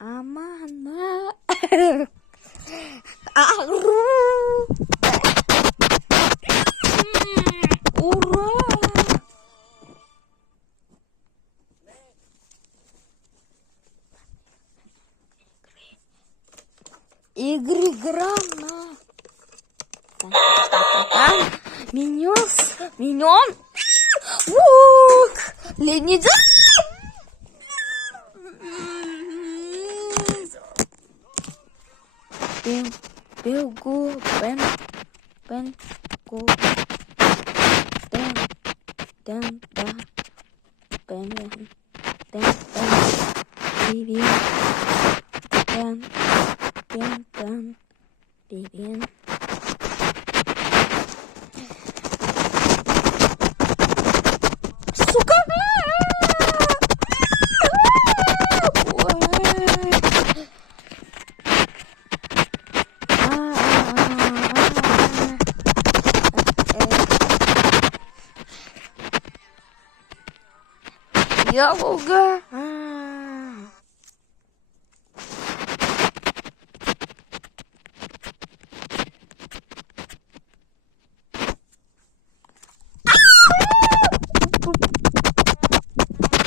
Aman. Ура! Игры грамма. Миньон. Ук! Ленидза! Бегу, бен, гу, дэн, да, бен, бивин, бен, бивин. Сука! Ялуга.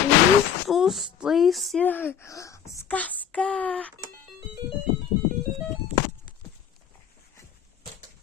Иисус, сказка.